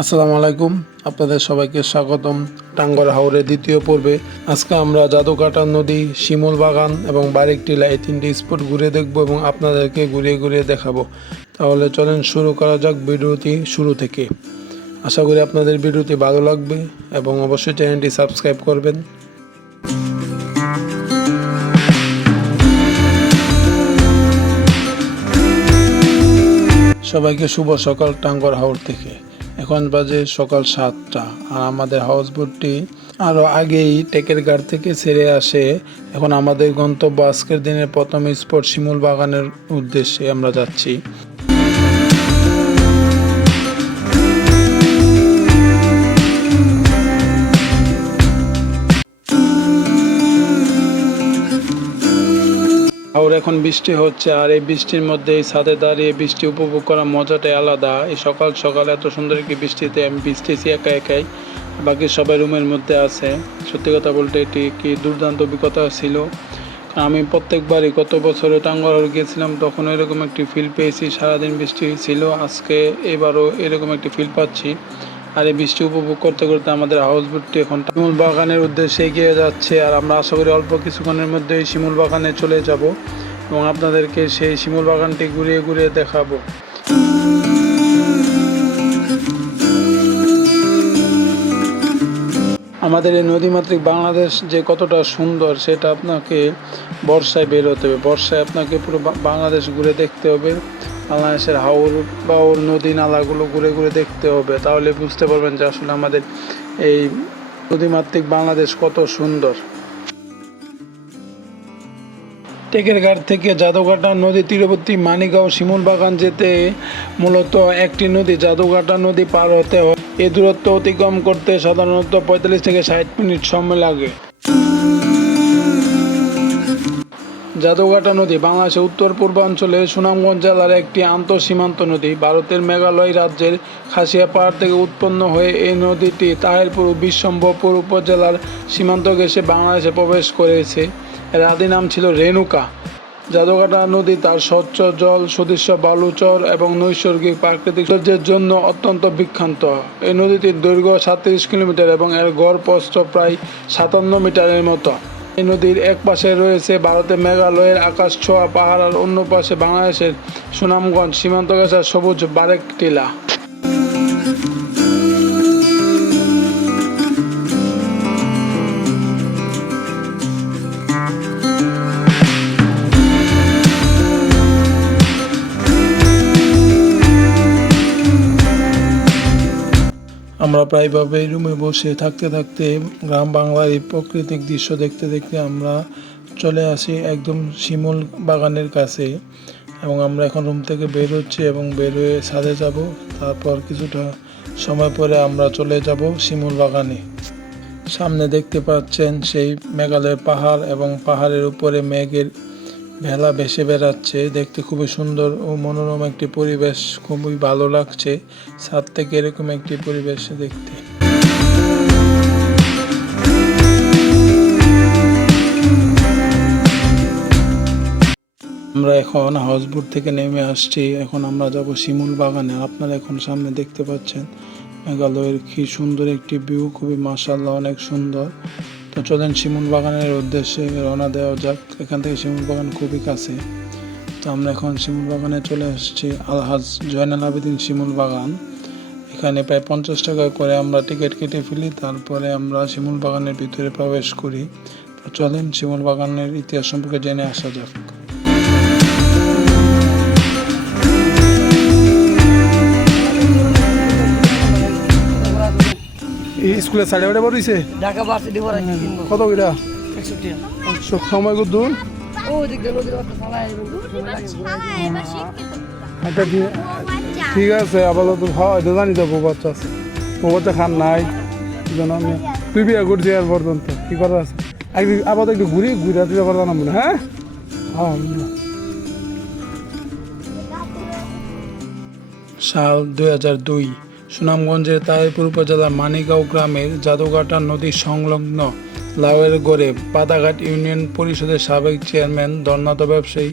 আসসালামু আলাইকুম, আপনাদের সবাইকে স্বাগতম টাঙ্গর হাওরের দ্বিতীয় পর্বে। আজকে আমরা জাদুকাটা নদী, শিমুল বাগান এবং বারিকটিলা এই তিনটি স্পট ঘুরে দেখব এবং আপনাদেরকে ঘুরিয়ে ঘুরিয়ে দেখাবো। তাহলে চলেন শুরু করা যাক ভিডিওটি শুরু থেকে। আশা করি আপনাদের ভিডিওটি ভালো লাগবে এবং অবশ্যই চ্যানেলটি সাবস্ক্রাইব করবেন। সবাইকে শুভ সকাল টাঙ্গর হাওর থেকে। এখন বাজে সকাল 7টা আর আমাদের হাউস বোটটি আরও আগেই টেকের ঘাট থেকে ছেড়ে আসে। এখন আমাদের গন্তব্য আজকের দিনের প্রথম স্পট শিমুল বাগানের উদ্দেশ্যে আমরা যাচ্ছি। আর এখন বৃষ্টি হচ্ছে আর এই বৃষ্টির মধ্যে এই ছাদে দাঁড়িয়ে বৃষ্টি উপভোগ করার মজাটাই আলাদা। এই সকাল সকাল এত সুন্দর একটি বৃষ্টিতে আমি ভিজতেছি একাই, বাকি সবাই রুমের মধ্যে আছে। সত্যি কথা বলতে এটি কি দুর্দান্ত অভিজ্ঞতা ছিল। আমি প্রত্যেকবারই গত বছরে টাঙ্গর গিয়েছিলাম তখন এরকম একটি ফিল পেয়েছি, সারাদিন বৃষ্টি ছিল। আজকে এবারও এরকম একটি ফিল পাচ্ছি আর এই বৃষ্টি উপভোগ করতে করতে আমাদের হাউস বোটটি এখন শিমুল বাগানের উদ্দেশ্যে এগিয়ে যাচ্ছে। আর আমরা আশা করি অল্প কিছুক্ষণের মধ্যেই শিমুল বাগানে চলে যাব এবং আপনাদেরকে সেই শিমুল বাগানটি ঘুরিয়ে ঘুরিয়ে দেখাবো। আমাদের এই নদীমাতৃক বাংলাদেশ যে কতটা সুন্দর সেটা আপনাকে বর্ষায় বের হতে হবে। বর্ষায় আপনাকে পুরো বাংলাদেশ ঘুরে দেখতে হবে, বাংলাদেশের হাওর বাওর নদী নালাগুলো ঘুরে ঘুরে দেখতে হবে। তাহলে বুঝতে পারবেন যে আসলে আমাদের এই নদীমাতৃক বাংলাদেশ কত সুন্দর। টেকের ঘাট থেকে জাদুঘাটা নদী তীরবর্তী মানিকগাঁও শিমুল বাগান যেতে মূলত একটি নদী জাদুঘাটা নদী পার হতে হয়। এই দূরত্ব অতিক্রম করতে সাধারণত 45 থেকে 60 মিনিট সময় লাগে। জাদুঘাটা নদী বাংলাদেশের উত্তর পূর্বাঞ্চলে সুনামগঞ্জ জেলার একটি আন্তঃসীমান্ত নদী। ভারতের মেঘালয় রাজ্যের খাসিয়া পাহাড় থেকে উৎপন্ন হয়ে এই নদীটি তাহিরপুর ও বিশ্বম্ভরপুর উপজেলার সীমান্ত ঘেঁষে বাংলাদেশে প্রবেশ করেছে। এর আদি নাম ছিল রেণুকা। জাদুঘাটা নদী তার স্বচ্ছ জল, সুদৃশ্য বালুচর এবং নৈসর্গিক প্রাকৃতিক সৌন্দর্যের জন্য অত্যন্ত বিখ্যাত। এই নদীটির দৈর্ঘ্য 37 কিলোমিটার এবং এর গড় প্রস্থ প্রায় 57 মিটারের মতো। এই নদীর এক পাশে রয়েছে ভারতের মেঘালয়ের আকাশ ছোঁয়া পাহাড় আর অন্য পাশে বাংলাদেশের সুনামগঞ্জ সীমান্ত ঘেঁষা সবুজ বারেকটিলা। আমরা প্রায়ভাবে রুমে বসে থাকতে থাকতে গ্রাম বাংলার এই প্রাকৃতিক দৃশ্য দেখতে দেখতে আমরা চলে আসি একদম শিমুল বাগানের কাছে এবং আমরা এখন রুম থেকে বের হচ্ছি এবং বের হয়ে ছাদে যাব। তারপর কিছুটা সময় পরে আমরা চলে যাব শিমুল বাগানে। সামনে দেখতে পাচ্ছেন সেই মেঘালয়ের পাহাড় এবং পাহাড়ের উপরে মেঘের ভেলা ভেসে বেড়াচ্ছে। দেখতে খুবই সুন্দর ও মনোরম একটি পরিবেশ, খুবই ভালো লাগছে ছাদ থেকে এরকম একটি পরিবেশ দেখতে। আমরা এখন হাউসবোট থেকে নেমে আসছি, এখন আমরা যাব শিমুল বাগানে। আপনারা এখন সামনে দেখতে পাচ্ছেন মেঘালয়ের কি সুন্দর একটি ভিউ, খুবই মাশাআল্লাহ অনেক সুন্দর। তো চলেন শিমুল বাগানের উদ্দেশ্যে রওনা দেওয়া যাক। এখান থেকে শিমুল বাগান খুবই কাছে। তো আমরা এখন শিমুল বাগানে চলে আসছি, আলহাজ জয়নাল আবেদিন শিমুল বাগান। এখানে প্রায় 50 টাকা করে আমরা টিকিট কেটে ফেলি, তারপরে আমরা শিমুল বাগানের ভিতরে প্রবেশ করি। তো চলেন শিমুল বাগানের ইতিহাস সম্পর্কে জেনে আসা যাক। স্কুলের সাড়ে ওটা বড় হয়েছে ঢাকা ভার্সিটি পড়াই কত কইরা 61 সময় কত দূর? ও দিক দিয়ে নদীর কথা চালায় আচ্ছা ঠিক আছে, আপাতত হয় জানি তো বউ বাচ্চা আছে, বউ বাচ্চা খান নাই জানি। তুই বিয়ে করছি আর পর্যন্ত কি করার আছে? একদিন আপাতত একটু ঘুরি ঘুরে দিতে পারতাম না। হ্যাঁ সাল 2002 সুনামগঞ্জের তাহিরপুর উপজেলার মানিকগাঁও গ্রামের জাদুঘাটা নদী সংলগ্ন লাউয়ের গড়ে বাদাঘাট ইউনিয়ন পরিষদের সাবেক চেয়ারম্যান ধর্নাঢ্য ব্যবসায়ী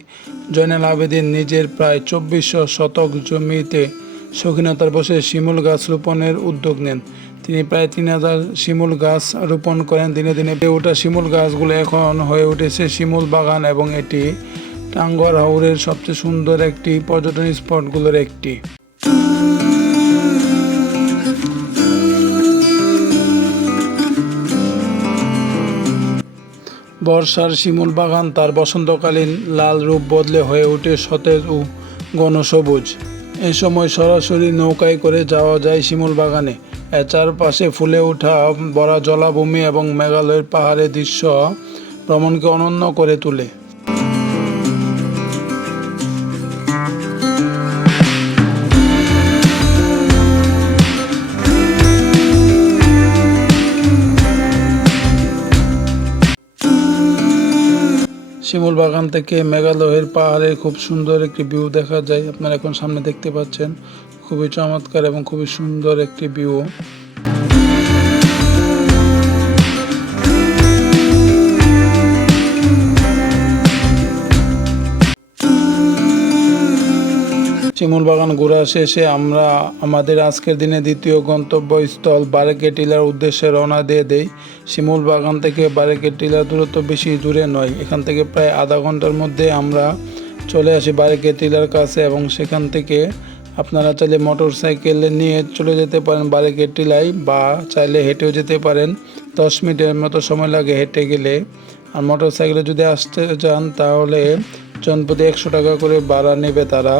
জয়নাল আবেদিন নিজের প্রায় 2400 শতক জমিতে শৌখিনতার বসে শিমুল গাছ রোপণের উদ্যোগ নেন। তিনি প্রায় 3000 শিমুল গাছ রোপণ করেন। দিনে দিনে বেড়ে ওঠা শিমুল গাছগুলো এখন হয়ে উঠেছে শিমুল বাগান এবং এটি টাঙ্গুয়ার হাওরের সবচেয়ে সুন্দর একটি পর্যটন স্পটগুলোর একটি। বর্ষার শিমুল বাগান তার বসন্তকালীন লাল রূপ বদলে হয়ে ওঠে সতেজ ও ঘন সবুজ। এই সময় সরাসরি নৌকায় করে যাওয়া যায় শিমুল বাগানে। এর চারপাশে ফুলে ওঠা ভরা জলাভূমি এবং মেঘালয়ের পাহাড়ের দৃশ্য ভ্রমণকে অনন্য করে তোলে। শিমুল বাগান থেকে মেঘালয়ের পাহাড়ে খুব সুন্দর একটি ভিউ দেখা যায়। আপনারা এখন সামনে দেখতে পাচ্ছেন, খুবই চমৎকার এবং খুবই সুন্দর একটি ভিউ। শিমুল বাগান ঘোরা শেষে আমরা আমাদের আজকের দিনে দ্বিতীয় গন্তব্যস্থল বারেকে টিলার উদ্দেশ্যে রওনা দিয়ে দেই। শিমুল বাগান থেকে বারেকে টিলার দূরত্ব বেশি দূরে নয়, এখান থেকে প্রায় আধা ঘন্টার মধ্যে আমরা চলে আসি বারেকে টিলার কাছে এবং সেখান থেকে আপনারা চাইলে মোটর সাইকেল নিয়ে চলে যেতে পারেন বারেকে টিলায়, বা চাইলে হেঁটেও যেতে পারেন। 10 মিনিটের মতো সময় লাগে হেঁটে গেলে। আর মোটর সাইকেলে যদি আসতে চান তাহলে জনপ্রতি 100 টাকা করে ভাড়া নেবে তারা।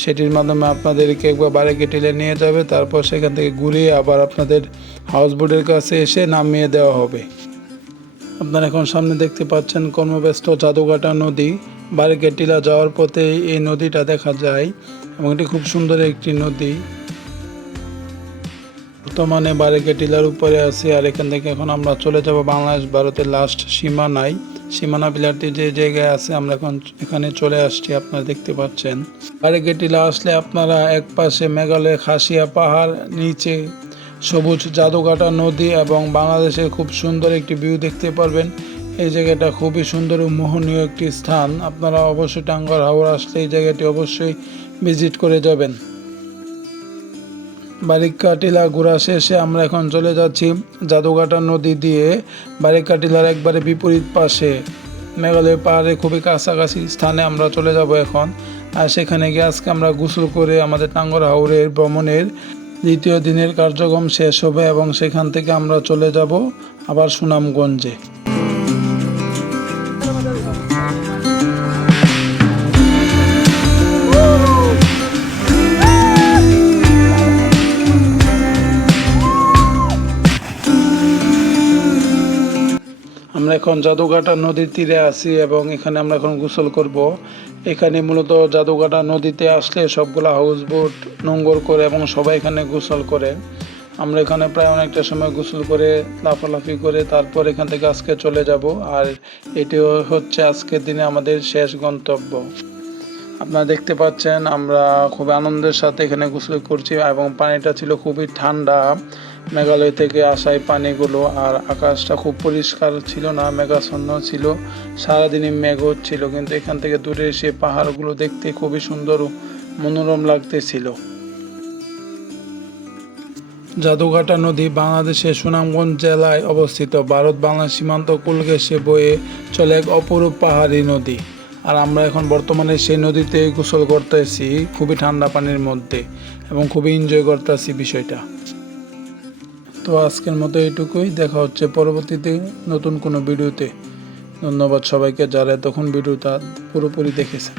সেটির মাধ্যমে আপনাদেরকে একবার বারেকে টিলে নিয়ে যাবে, তারপর সেখান থেকে ঘুরিয়ে আবার আপনাদের হাউসবোটের কাছে এসে নামিয়ে দেওয়া হবে। আপনারা এখন সামনে দেখতে পাচ্ছেন কর্মব্যস্ত জাদুঘাটা নদী। বারেকে টিলা যাওয়ার পথে এই নদীটা দেখা যায় এবং এটি খুব সুন্দর একটি নদী। বর্তমানে বারেকে টিলার উপরে আছি আর এখান থেকে এখন আমরা চলে যাব বাংলাদেশ ভারতের লাস্ট সীমানায়। সীমানা পিলারটি যে জায়গায় আছে আমরা এখন এখানে চলে আসছি, আপনারা দেখতে পাচ্ছেন। বারেকে টিলা আসলে আপনারা এক পাশে মেঘালয়ের খাসিয়া পাহাড়, নিচে সবুজ জাদুঘাটা নদী এবং বাংলাদেশের খুব সুন্দর একটি ভিউ দেখতে পারবেন। এই জায়গাটা খুবই সুন্দর ও মোহনীয় একটি স্থান। আপনারা অবশ্যই টাঙ্গুয়ার হাওর আসলে এই জায়গাটি অবশ্যই ভিজিট করে যাবেন। বারেকে টিলা ঘোরা শেষে আমরা এখন চলে যাচ্ছি জাদুঘাটা নদী দিয়ে বারেকে টিলার একবারে বিপরীত পাশে মেঘালয় পাহাড়ে খুবই কাছাকাছি স্থানে আমরা চলে যাব এখন। আর সেখানে গিয়ে আজকে আমরা গোসল করে আমাদের টাঙ্গুয়ার হাওরের ভ্রমণের দ্বিতীয় দিনের কার্যক্রম শেষ হবে এবং সেখান থেকে আমরা চলে যাব আবার সুনামগঞ্জে। আমরা এখন জাদুঘাটা নদীর তীরে আছি এবং এখানে আমরা এখন গোসল করব। এখানে মূলত জাদুঘাটা নদীতে আসলে সবগুলা হাউস বোট নোঙ্গর করে এবং সবাই এখানে গোসল করে। আমরা এখানে প্রায় অনেকটা সময় গোসল করে লাফালাফি করে তারপর এখান থেকে আজকে চলে যাব। আর এটিও হচ্ছে আজকের দিনে আমাদের শেষ গন্তব্য। আপনারা দেখতে পাচ্ছেন আমরা খুব আনন্দের সাথে এখানে গোসল করছি এবং পানিটা ছিল খুবই ঠান্ডা মেঘালয় থেকে আসা এই পানিগুলো। আর আকাশটা খুব পরিষ্কার ছিল না, মেঘাচ্ছন্ন ছিল, সারাদিনই মেঘ ছিল, কিন্তু এখান থেকে দূরে এসে পাহাড়গুলো দেখতে খুবই সুন্দর ও মনোরম লাগতেছিল। জাদুঘাটা নদী বাংলাদেশের সুনামগঞ্জ জেলায় অবস্থিত। ভারত বাংলাদেশ সীমান্ত কুল ঘেঁষে বয়ে চলে এক অপরূপ পাহাড়ি নদী। আর আমরা এখন বর্তমানে সেই নদীতে গোসল করতেছি খুবই ঠান্ডা পানির মধ্যে এবং খুবই এনজয় করতেছি বিষয়টা। তো আজকের মতো এইটুকুই, দেখা হচ্ছে পরবর্তীতে নতুন কোনো ভিডিওতে। ধন্যবাদ সবাইকে যারা তখন ভিডিওটা পুরোপুরি দেখেছেন।